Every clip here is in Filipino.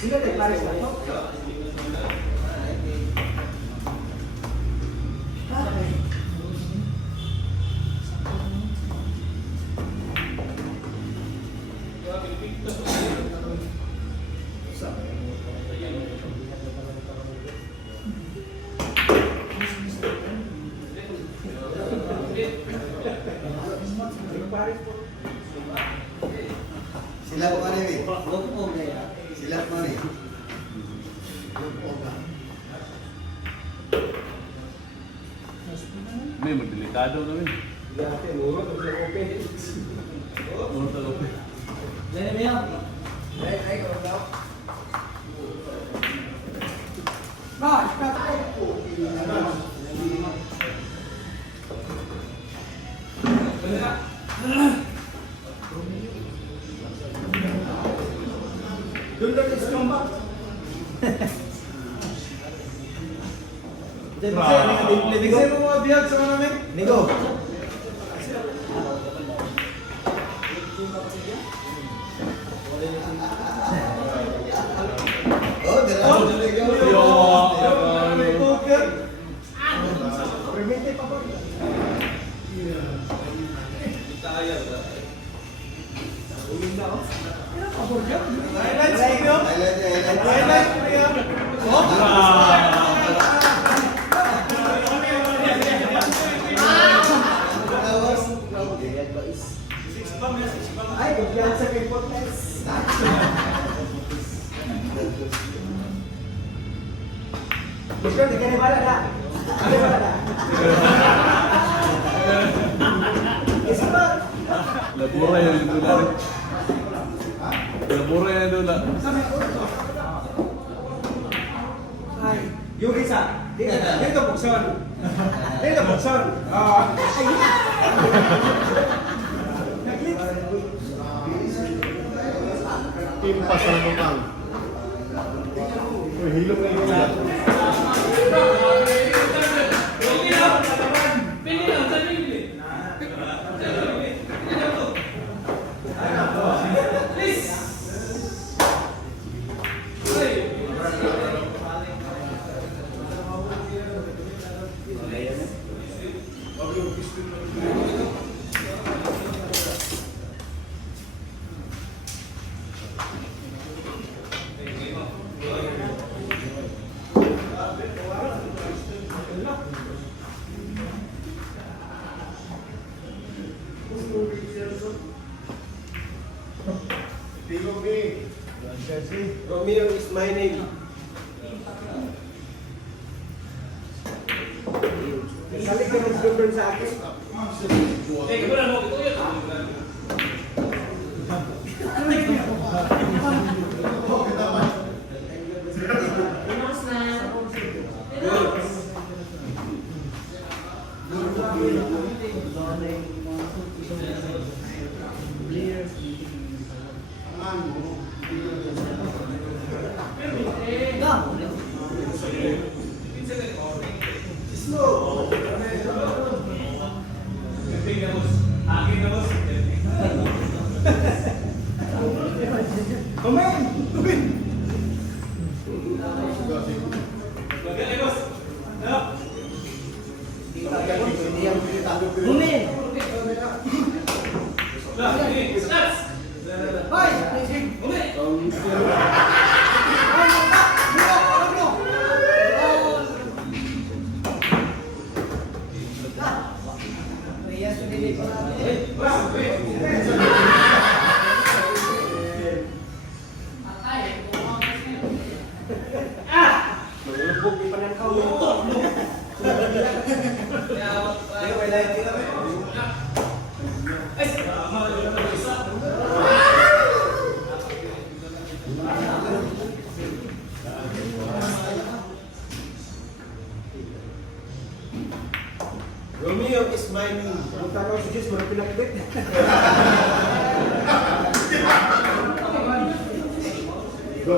Sila nag-paris na ito? Sila po ka rin eh. Sila po rin. May magdelikado kami. Doon lang yung stomach. Bigay mo mga biyag sa mga namin. Nigo. Oh, Permite pa ba? Highlights ko yun. Highlights ko yun. Ay, kumpiyansa kay Portes. Gusto, di ka na bala na. Di bala na. Isa ba? Labura yan yung dula. Labura yan yung dula. Ay, yung isa. Dito buksan. Dito buksan. Timpas ang bukang. Uy, hilong na yun yan. Romeo is my name. Sali ka mag-govern sa akin. Romeo is my name. Kung tanaw si Diyos, mga pinakibit. Go.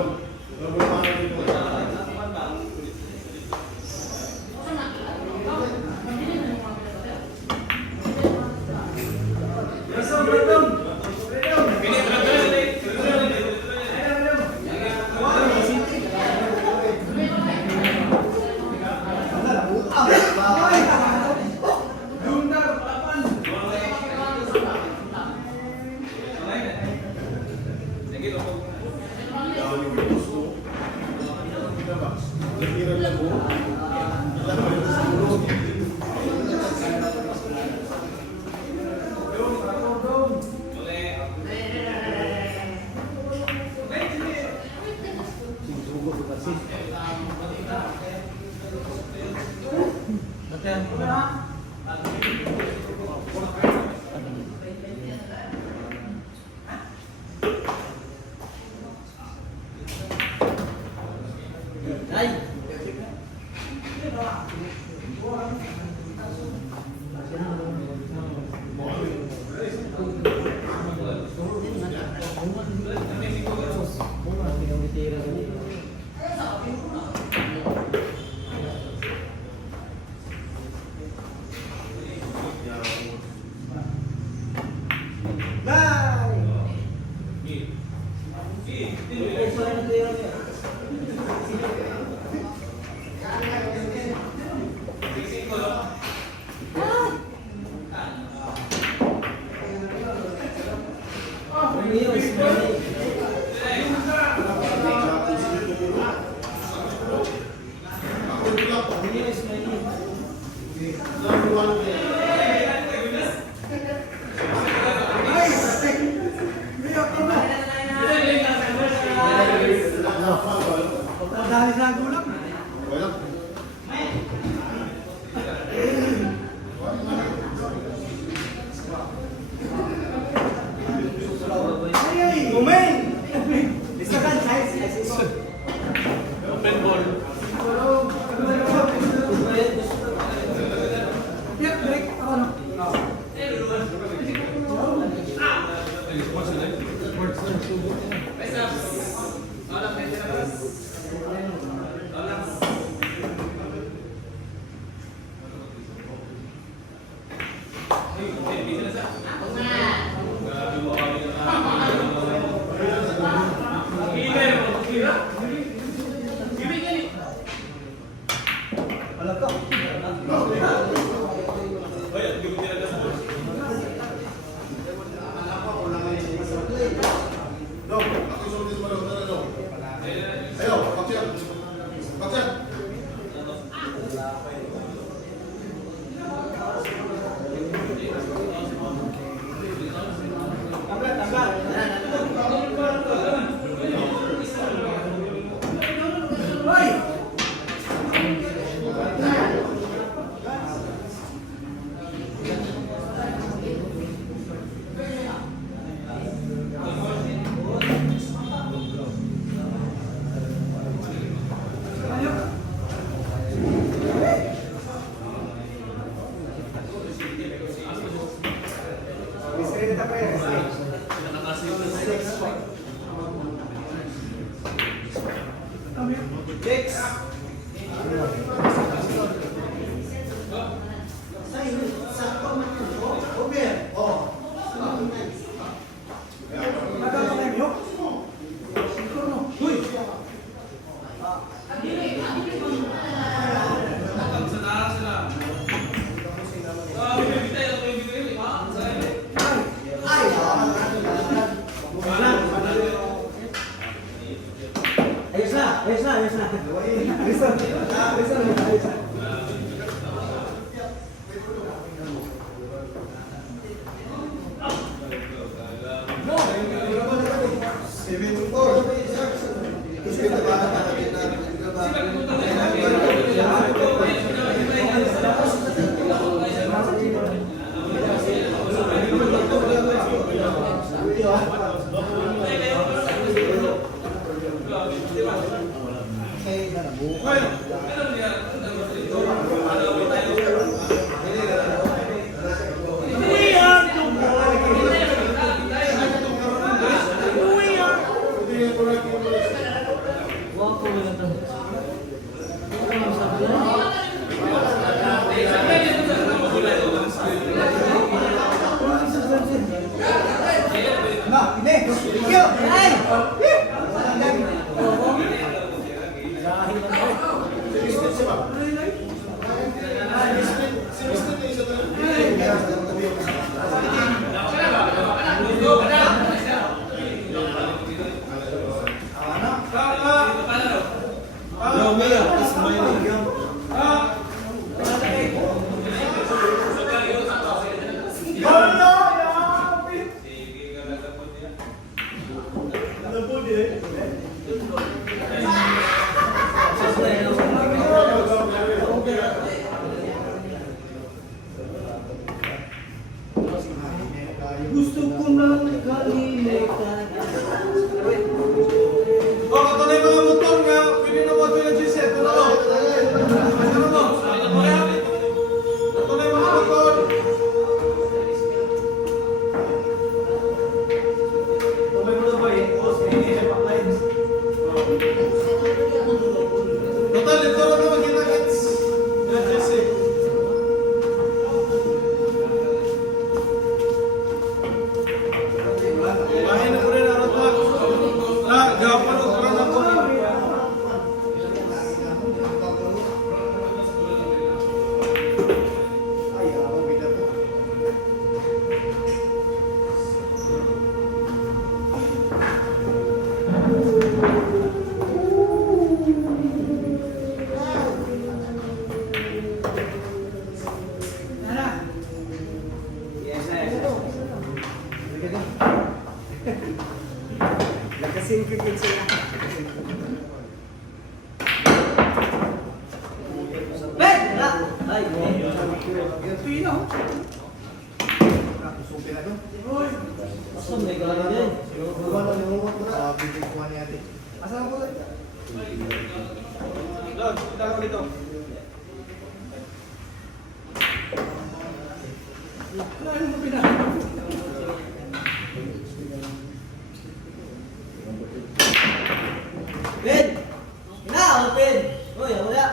Dahil sa gulang. Kumain! Isa kan, size. Open ball. Yeah, break. Ako na. Ay, Pino. Basta may gala din. Asan ako ulit? Lord, kita ko dito. Ano mo pinahal? Ben! Ina, open! Uy, wala.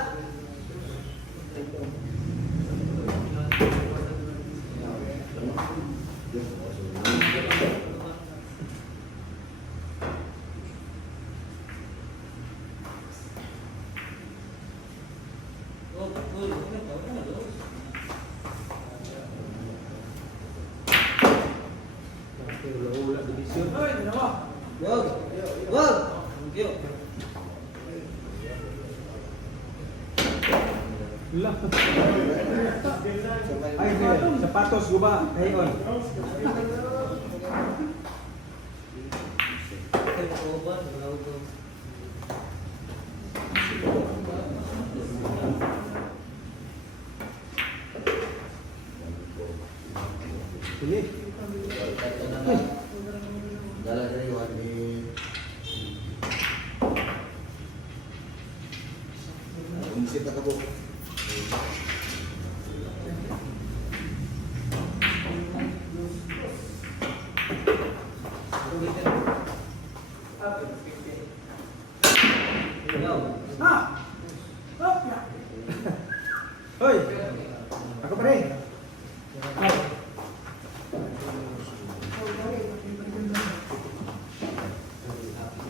Hoy, dalawa. Wag! Wag! Thank you. Ay, sapatos, guba. Kayon. Ay, oban, wala ko. Sige. Dala dari wali. Umisip na kabo. Ha! Hop, ya. Hoy! Ako pa rin. Ay.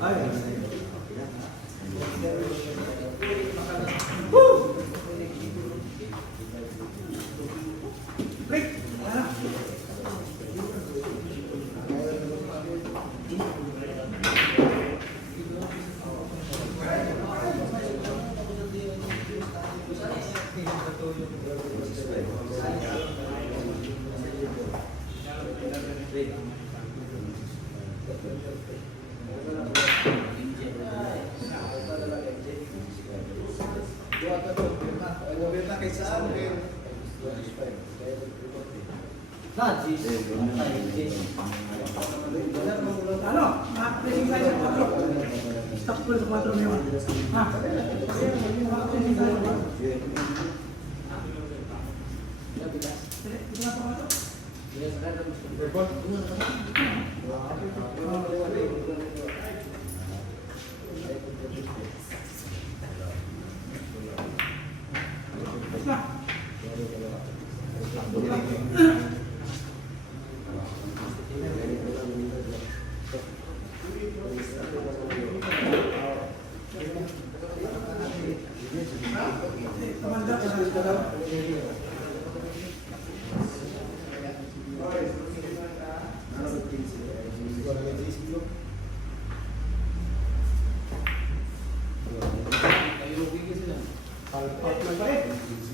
Ay. Woo! Break. Ano? Ano? Pressing tayo sa 4. Stop ko sa 4 ngayon. Ha? Pressing tayo sa 4.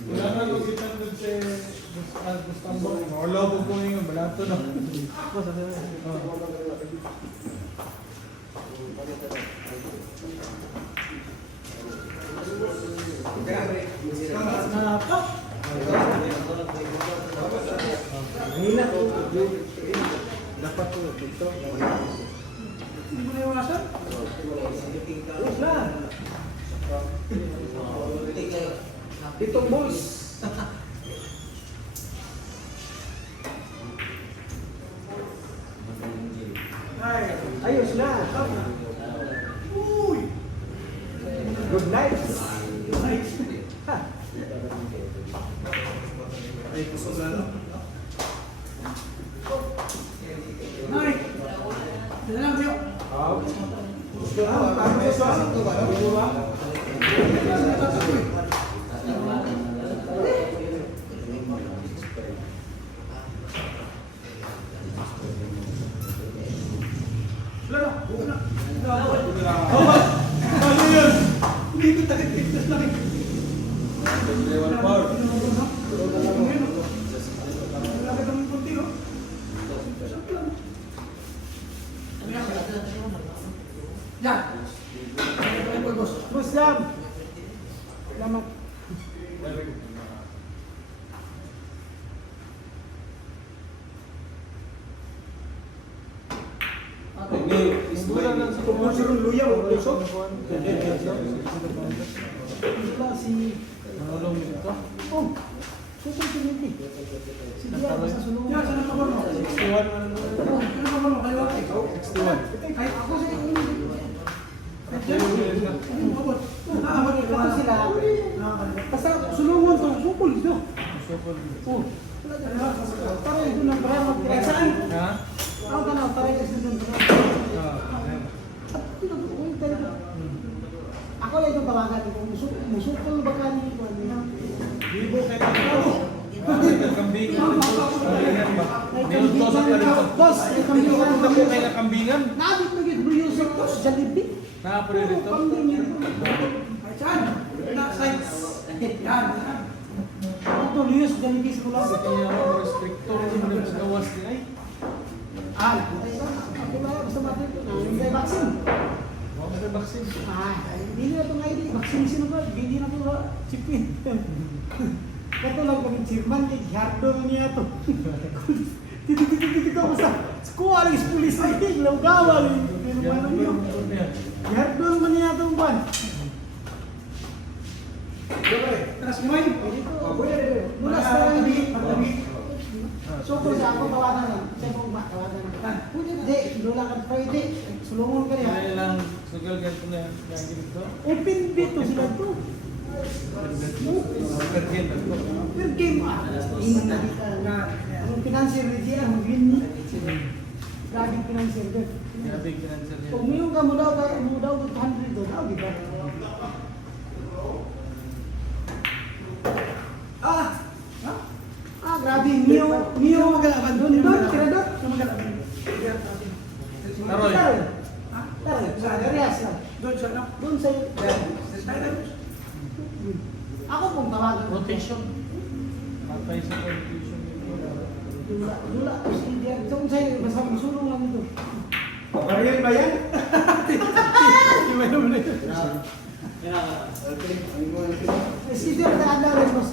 Wala na lugitan dun sa Istanbul. Makalaw po yung balato na. Dapat po dito. Hindi mo naiwasan? Yes lang. Ditong balls. Ay, ayos na. Uy. Good night. Good night. Ha. Ay, kusog na, no? Ay. Dala lang kayo. Gusto na. Parang sa sasang ko ba? Gusto ba? Yan. Muslim. Salamat. Wala lang sa Kung sino luya o puso. Wala si... Manulong dito. Oh, super community. Si Dia, basta sulungan. Yan, saan ang kabar mo? 61 man. Oh, saan ang kabar mo? Kaya wala ikaw. 61. Kahit ako sa inyo. Ito sila. Basta sulungan to, sukul ito. Oh, para ito na para magkira. Saan? Ha? Ako ka na, para ito doon. Ako lang itong tawagan ko. Musukol ba ka ni Bibo kay Tito. Kambing. Kambingan ba? Minuto sa palito. Boss, may kambingan. Punta ko kay nakambingan. Nabit na yun, Blue Yusuf, Jollibee. Naapre dito. Kambing yun. Saan? Side. Yan. Ito, Luyos, Jollibee sa Kulas. Kaya mo restrictor mo sa gawas din ay. Okay ba? Basta natin ito. Hindi vaccine. Wala mo sa vaccine. Hindi na itong ID. Vaccine sino ba? Hindi na ito chipin. Kato lang kami chairman kay Yardo niya ito. Tito basta. Kuha lang is pulis na ito. Lawgawal. Yardo naman niya itong ban. Teras mo yun. Mula sa so kung sa ako tawanan lang, siya po ba tawanan lang. Hindi, lula ka Friday, sulungon ka Kaya niya. lang sugal ganito na yang dito. Open bito sila to. Pergen dito. Per game ah. Ingat na kita nga. Ang financier ni Gia, ang win ni. Laging financier doon. Kaya big financial Kung yan. mayroon ka mo daw 200 doon, di ba? Grabe, Mio magalaban doon. Doon, tira doon. Magalaban. Taroy. Taroy, sa Arias lang. Doon siya, no? Doon sa Spider. ako pong tawagan. Rotation. Matay sa rotation. Dula, si Dia. Doon sa basta sulong lang ito. Pagkariyan ba yan? Iba naman ito. Kaya, Si Dia na rin, boss.